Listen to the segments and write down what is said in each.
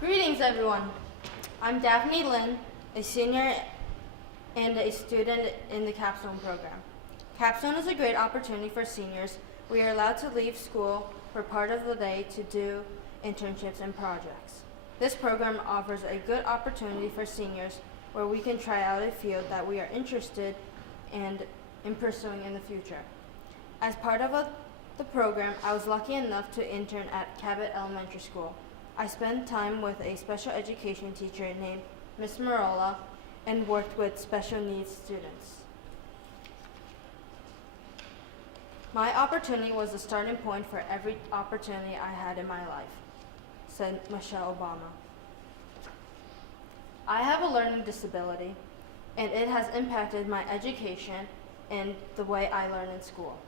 Greetings, everyone. I'm Daphnie Lin, a senior and a student in the Capstone program. Capstone is a great opportunity for seniors. We are allowed to leave school for part of the day to do internships and projects. This program offers a good opportunity for seniors where we can try out a field that we are interested in pursuing in the future. As part of the program, I was lucky enough to intern at Cabot Elementary School. I spent time with a special education teacher named Miss Marola and worked with special needs students. My opportunity was the starting point for every opportunity I had in my life, said Michelle Obama. I have a learning disability, and it has impacted my education and the way I learn in school.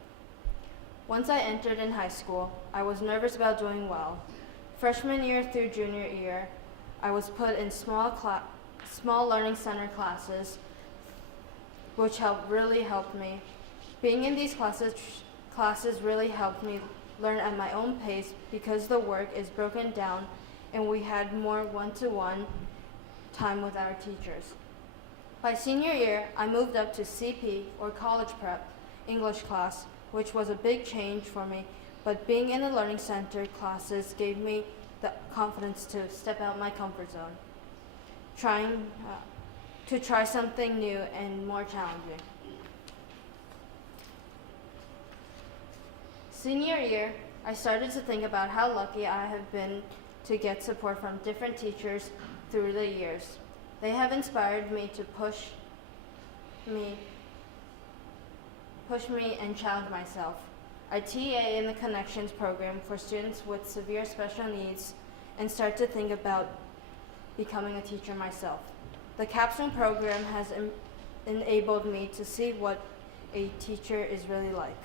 Once I entered in high school, I was nervous about doing well. Freshman year through junior year, I was put in small learning center classes, which really helped me. Being in these classes really helped me learn at my own pace because the work is broken down and we had more one-to-one time with our teachers. By senior year, I moved up to CP, or college prep, English class, which was a big change for me, but being in the learning center classes gave me the confidence to step out my comfort zone, to try something new and more challenging. Senior year, I started to think about how lucky I have been to get support from different teachers through the years. They have inspired me to push me and challenge myself. I TA in the Connections program for students with severe special needs and start to think about becoming a teacher myself. The Capstone program has enabled me to see what a teacher is really like.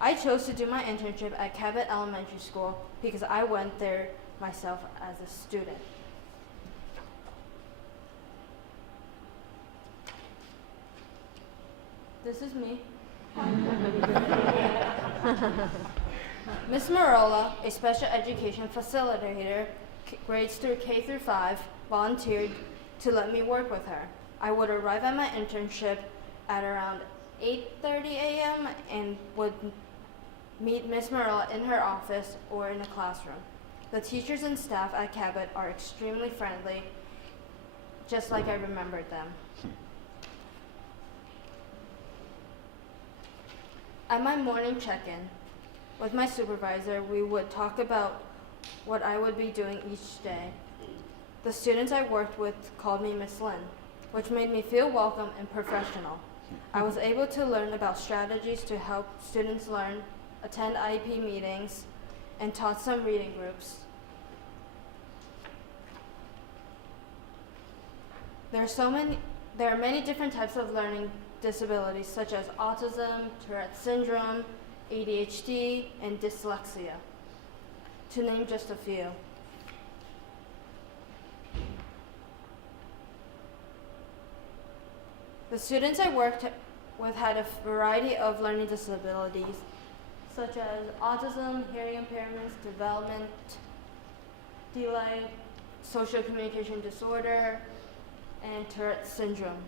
I chose to do my internship at Cabot Elementary School because I went there myself as a student. This is me. Ms. Marola, a special education facilitator, grades through K through 5, volunteered to let me work with her. I would arrive at my internship at around 8:30 a.m. and would meet Ms. Marola in her office or in a classroom. The teachers and staff at Cabot are extremely friendly, just like I remembered them. At my morning check-in with my supervisor, we would talk about what I would be doing each day. The students I worked with called me Miss Lin, which made me feel welcome and professional. I was able to learn about strategies to help students learn, attend IEP meetings, and taught some reading groups. There are many different types of learning disabilities such as autism, Tourette syndrome, ADHD, and dyslexia, to name just a few. The students I worked with had a variety of learning disabilities such as autism, hearing impairments, development delay, social communication disorder, and Tourette syndrome.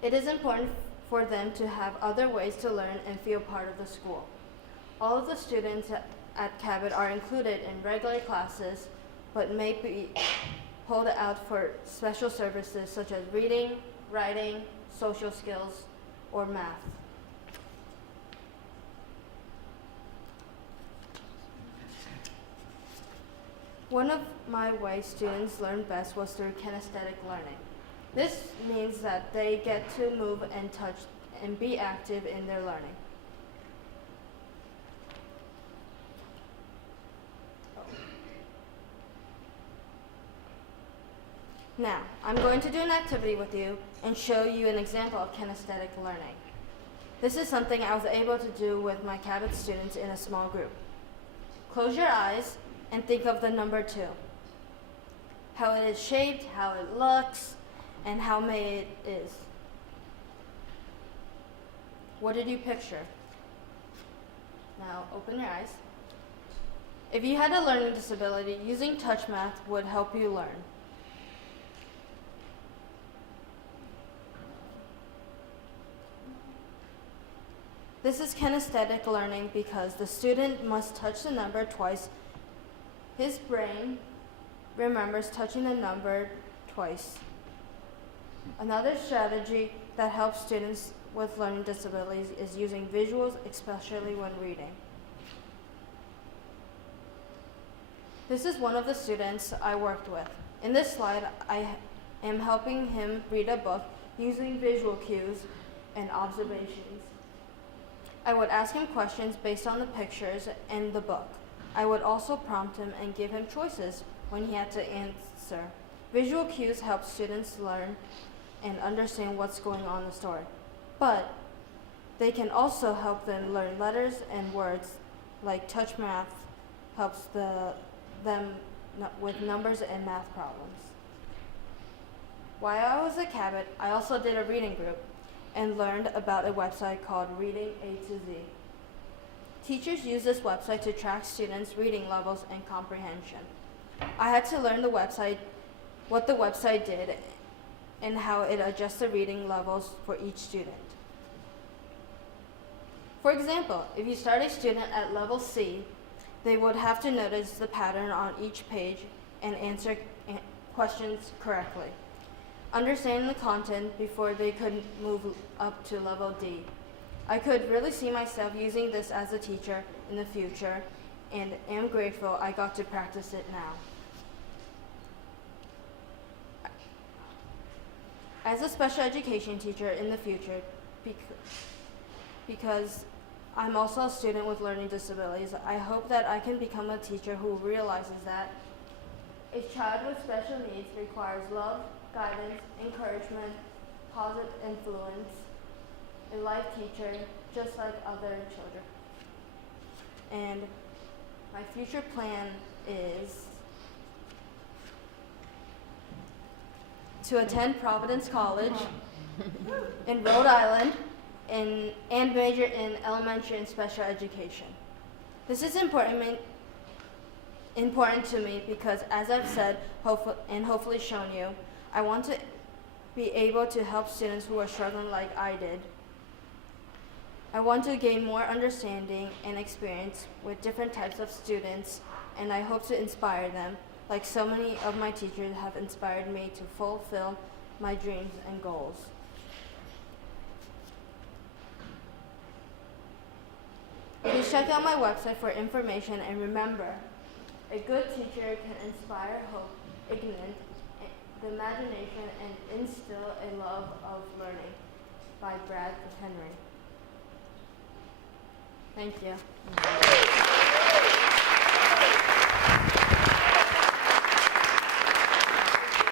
It is important for them to have other ways to learn and feel part of the school. All of the students at Cabot are included in regular classes, but may be pulled out for special services such as reading, writing, social skills, or math. One of my ways students learn best was through kinesthetic learning. This means that they get to move and touch and be active in their learning. Now, I'm going to do an activity with you and show you an example of kinesthetic learning. This is something I was able to do with my Cabot students in a small group. Close your eyes and think of the number 2. How it is shaped, how it looks, and how made it is. What did you picture? Now open your eyes. If you had a learning disability, using touch math would help you learn. This is kinesthetic learning because the student must touch the number twice. His brain remembers touching the number twice. Another strategy that helps students with learning disabilities is using visuals, especially when reading. This is one of the students I worked with. In this slide, I am helping him read a book using visual cues and observations. I would ask him questions based on the pictures in the book. I would also prompt him and give him choices when he had to answer. Visual cues help students learn and understand what's going on in the story, but they can also help them learn letters and words, like touch math helps them with numbers and math problems. While I was at Cabot, I also did a reading group and learned about a website called Reading A to Z. Teachers use this website to track students' reading levels and comprehension. I had to learn what the website did and how it adjusts the reading levels for each student. For example, if you start a student at level C, they would have to notice the pattern on each page and answer questions correctly, understanding the content before they could move up to level D. I could really see myself using this as a teacher in the future and am grateful I got to practice it now. As a special education teacher in the future, because I'm also a student with learning disabilities, I hope that I can become a teacher who realizes that a child with special needs requires love, guidance, encouragement, positive influence, a life teacher, just like other children. And my future plan is to attend Providence College in Rhode Island and major in elementary and special education. This is important to me because, as I've said and hopefully shown you, I want to be able to help students who are struggling like I did. I want to gain more understanding and experience with different types of students, and I hope to inspire them, like so many of my teachers have inspired me to fulfill my dreams and goals. Please check out my website for information, and remember, a good teacher can inspire hope, ignite the imagination, and instill a love of learning. By Brad Henry. Thank you.